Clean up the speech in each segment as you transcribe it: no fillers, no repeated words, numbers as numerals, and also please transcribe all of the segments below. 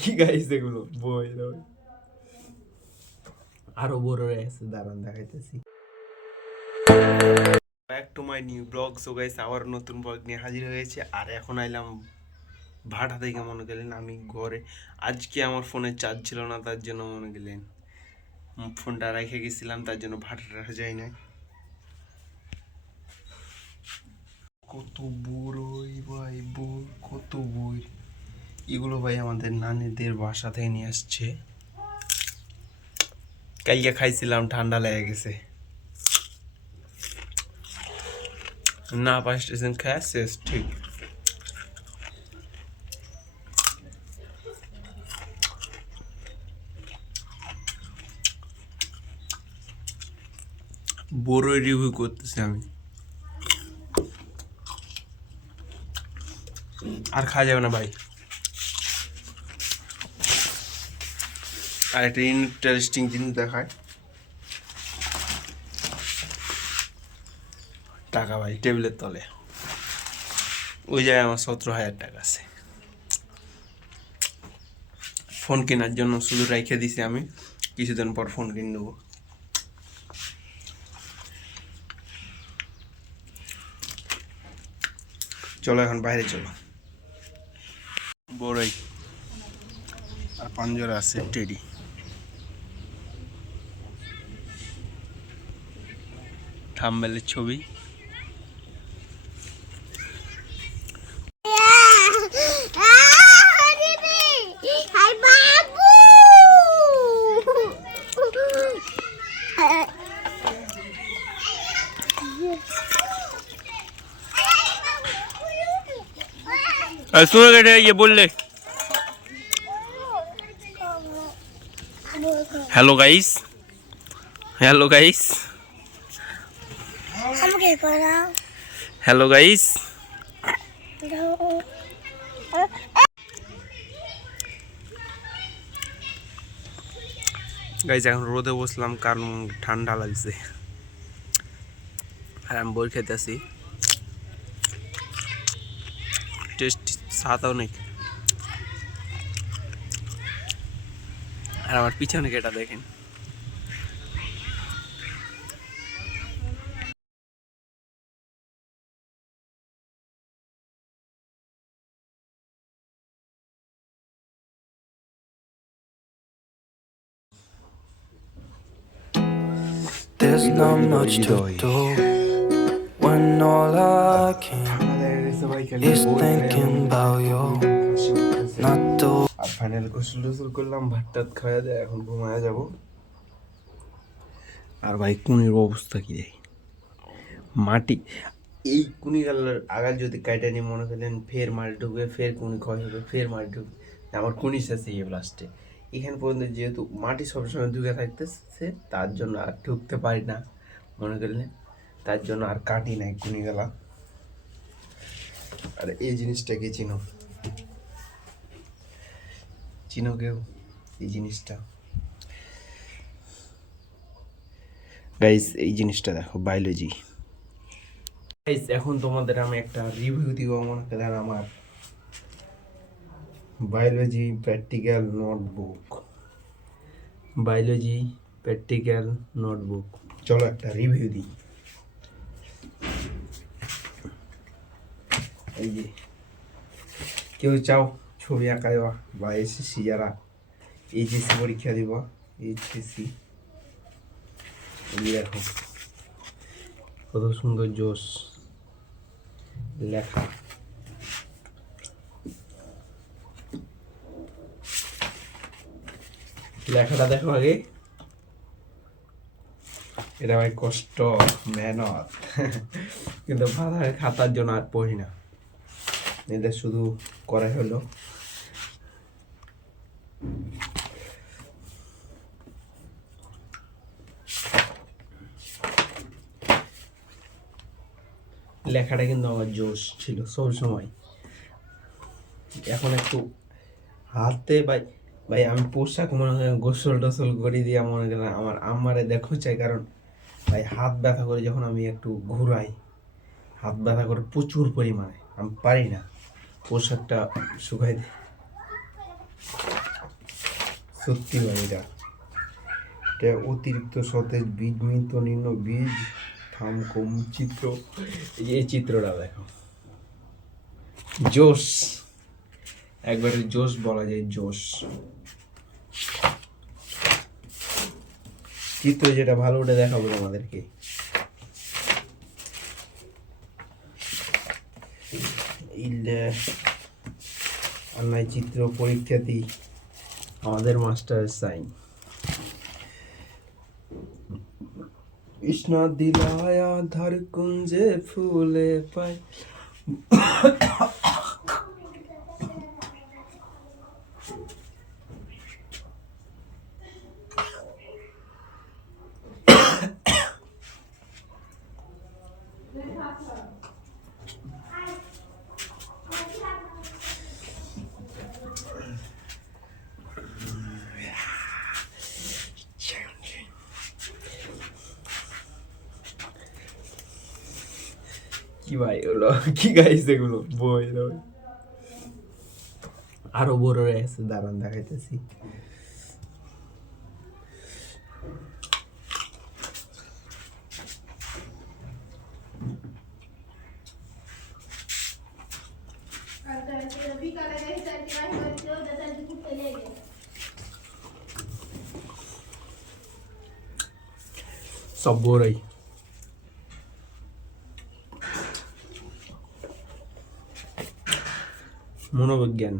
কি গাইস এগুলো বই আরো বড় আছে, দাঁড়ান দেখাইতেছি। Back to my new blog. So guys আবার নতুন ব্লগ নিয়ে হাজির হয়েছে। আর এখন আইলাম ভাড়া থেকে, মনে গেলেন আমি ঘরে। আজকে আমার ফোনে চার্জ ছিল না, তার জন্য মনে গেলেন ফোনটা রেখে গেছিলাম, তার জন্য ভাড়াটা যায় না। কত বই ভাই, বই কত বই। এগুলো ভাই আমাদের নানিদের বাসা থেকে নিয়ে আসছে। কালকে খাইছিলাম, ঠান্ডা লেগে গেছে। না পাইতেছেন খায় শেষ ঠিক। বড় রিভিউ করতেছি আমি, আর খাওয়া যাবে না ভাই। আর একটা ইন্টারেস্টিং জিনিস দেখায়, টাকা ভাই টেবিলের তলে। ওই জায়গায় আমার 17,000 টাকা আছে। ফোন কেনার জন্য শুধু রেখে দিছি আমি, কিছুদিন পর ফোন কিনে নেবো। চলো এখন বাইরে চলো। বড়ই আর পাঞ্জরা আছে টেডি। থাম্বনেলের ছবি। सुनो बेटे ये बोल ले hello guys, hello guys, hello guys. Guys এখন রোদে বসলাম কারণ ঠান্ডা লাগছে, আর আমি বই খেতেছি। টেস্ট সাদাও নেই। আর আমার পিছনে কেটা দেখেন। There's not much to do when all I can is thinking about you. Not to. আর ফাইনাল গোসল টোসল করলাম, ভাত টাত খাওয়া যায়, এখন ঘুমায়া যাব। আর ভাই কুনির অবস্থা কি রে, মাটি এই কুনি গালার আগাল যদি কাইটা নিয়ে মনে করলেন ফের মাটি ঢুকবে, ফের কুনি ক্ষয় হবে, ফের মাটি ঢুকবে। আমার কুনি শেষে এই লাস্টে এখানে পর্যন্ত যেহেতু মাটি সবসময় ঢুকে থাকতেছে, তার জন্য আর ঢুকতে পারি না মনে করলেন, তার জন্য আর কাটি নাই কুনি গালা। আর এই জিনিসটাকে চিনো, চিনো কেউ এই জিনিসটা? গাইস এই জিনিসটা দেখো, বায়োলজি। গাইস এখন তোমাদের আমি একটা রিভিউ দিব, মনে করেন আমার biology practical notebook. Biology practical notebook, চলো একটা রিভিউ দিই। এই যে কেউ চাও ছবি আঁকা দেওয়া বা এসএসসি যারা এইচএসসি পরীক্ষা দিব, এইচএসসি দেখো কত সুন্দর জোশ লেখা। লেখাটা দেখো আগে, এটা ভাই কষ্ট মেহনত, কিন্তু খাতার জন্য আর পড়ি না, এটা শুধু করা হলো। লেখাটা কিন্তু আমার জোশ ছিল সব সময়, এখন একটু হাতে ভাই ভাই আমি পোশাক মনে হয় গোসল টোসল করে দিয়ে মনে করেন আমার আম্মারে দেখো চাই, কারণ ভাই হাত ব্যথা করে যখন আমি একটু ঘুরাই, হাত ব্যথা করে প্রচুর পরিমাণে, আমি পারি না পোশাকটা শুকাই দিই। সত্যি ভাই এটা অতিরিক্ত সতেজ বীজ মিত নিম্ন বীজ থাম কম চিত্র। এই চিত্রটা দেখো, জোশ, একবারে জোশ বলা যায়, জোশ। চিত্র যেটা ভালো ওটা দেখাবো তোমাদেরকে। অন্যায় চিত্র পরীক্ষাতি আমাদের মাস্টার সাইন। কৃষ্ণা দিলায়া ধর কুঞ্জে ফুলে পায়। কি ভাই হলো, কি গাইস এগুলো বই আরো বড় আছে, দাঁড়ান দেখাইতেছি। সব বড়ই মনোবিজ্ঞান।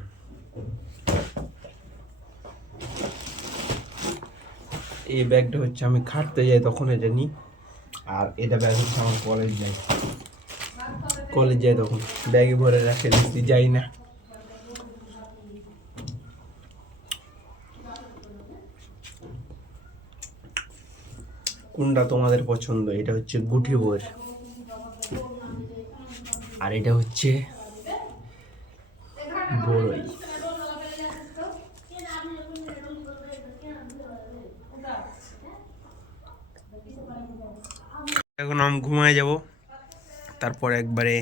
এই ব্যাগটা হচ্ছে আমি খাটতে যাই তখন এটা নিই, আর এটা ব্যাগ হচ্ছে আমার কলেজ যাই তখন ব্যাগে ভরে রাখে দিচ্ছি, যাই না। কোনটা তোমাদের পছন্দ? এটা হচ্ছে গুটি বইয়ের, আর এটা হচ্ছে বড়ই। এখন আমি ঘুমায় যাব, তারপর একবারে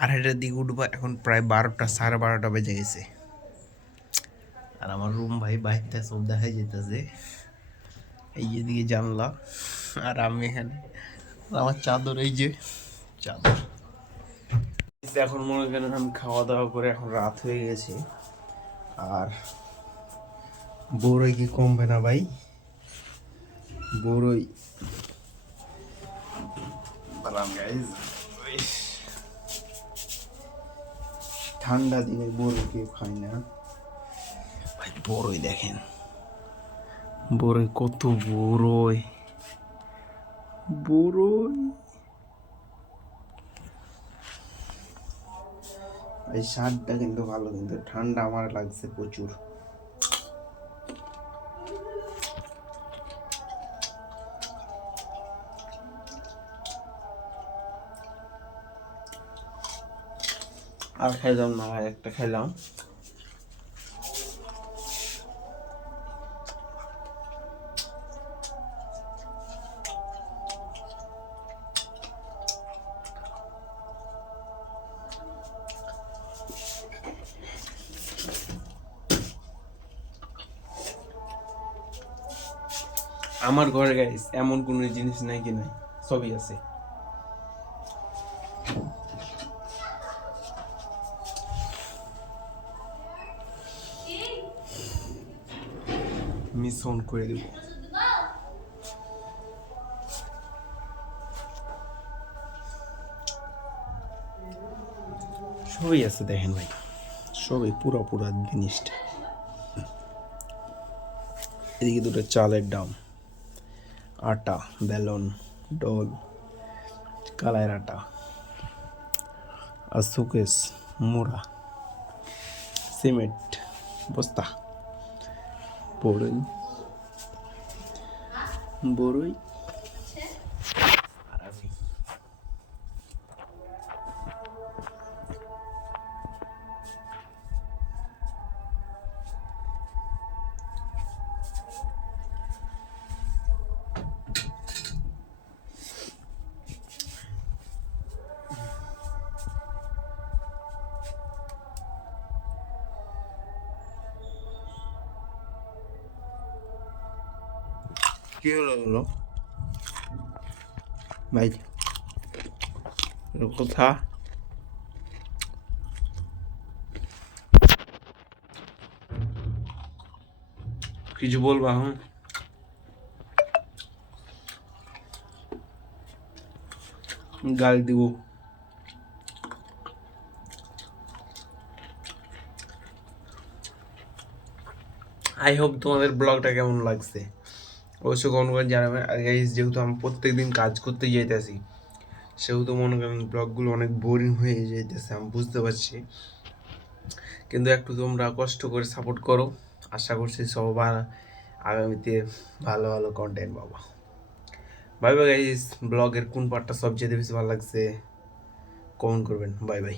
2:30টার দিকে উঠবো। এখন প্রায় 12টা, 12:30 বেজে গেছে। আর আমার রুম ভাই বাইরটা সব দেখা যেতেছে, এই এদিকে জানলা, আর আমি এখানে আমার চাদর, এই যে চাদর। এখন মনে করেন আমি খাওয়া দাওয়া করে এখন রাত হয়ে গেছে, আর বড়ই কি কমবে না ভাই, বড়ই ঠান্ডা দিনে বড়ই কেউ খায় না ভাই। বড়ই দেখেন, বড়ই কত বড়ই, বড়ই এই স্বাদটা কিন্তু ভালো, কিন্তু ঠান্ডা আমার লাগছে প্রচুর। আর খাইলাম না ভাই, একটা খাইলাম। আমার ঘরে গাইস এমন কোনো জিনিস নাই কি নাই, সবই আছে। মিস অন করে দেব। সবই আছে দেখেন ভাই, সবই পুরো পুরো জিনিসটা। এদিকে দুটো চালের ডাম, আটা, বেলন, ডোল, কালাইয়ের আটা, আর সুকেস, মোড়া, সিমেন্ট, বস্তা, বড়ই, বড়ই আর আমি। কি হলো ভাই কথা কিছু বলবা হুম গালি দিব আই হোপ তোমাদের ব্লগটা কেমন লাগছে অবশ্যই কমেন্ট করে জানাবেন আর গাইস যেহেতু আমি প্রত্যেকদিন কাজ করতে যাইতেছি সেহেতু মনে করেন ব্লগগুলো অনেক বোরিং হয়ে যাইতেছে আমি বুঝতে পারছি কিন্তু একটু তোমরা কষ্ট করে সাপোর্ট করো আশা করছি সবার আগামীতে ভালো ভালো কন্টেন্ট পাবো বাই বাই গাইস ব্লগের কোন পার্টটা সবচেয়ে বেশি ভালো লাগছে কমেন্ট করবেন বাই বাই